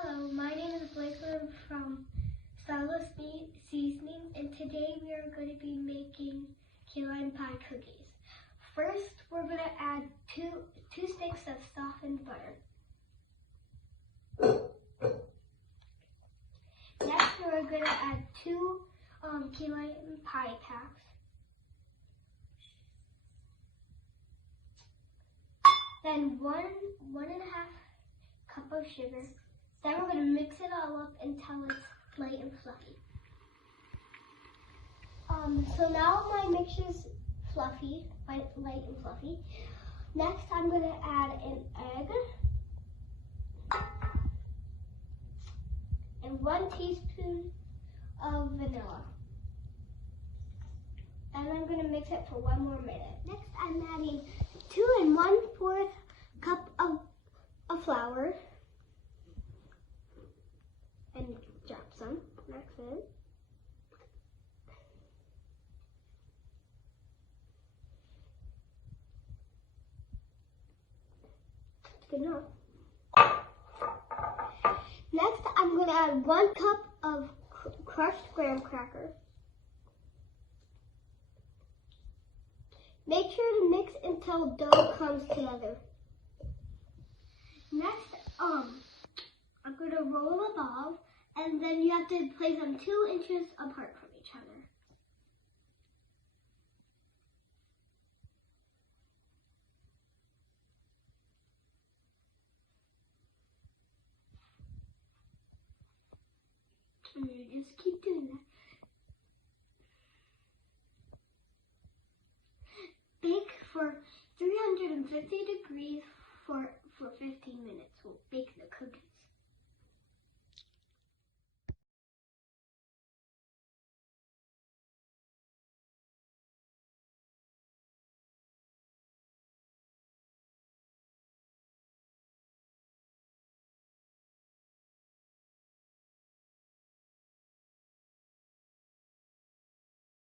Hello, my name is Blakelyn from Starla Seasonings, and today we are going to be making key lime pie cookies. First, we're going to add two sticks of softened butter. Next, we're going to add two key lime pie packs. Then one and a half cup of sugar. Then we're going to mix it all up until it's light and fluffy. So now my mixture's fluffy, light and fluffy. Next, I'm going to add an egg and 1 teaspoon of vanilla. And I'm going to mix it for 1 more minute. Next, I'm adding 2 1/4 cup of flour. And drop some, mix in. That's good enough. Next, I'm going to add 1 cup of crushed graham crackers. Make sure to mix until dough comes together. Next, I'm going to roll a ball, and then you have to place them 2 inches apart from each other. And you just keep doing that. Bake for 350 degrees for 15 minutes. We'll bake the cookies.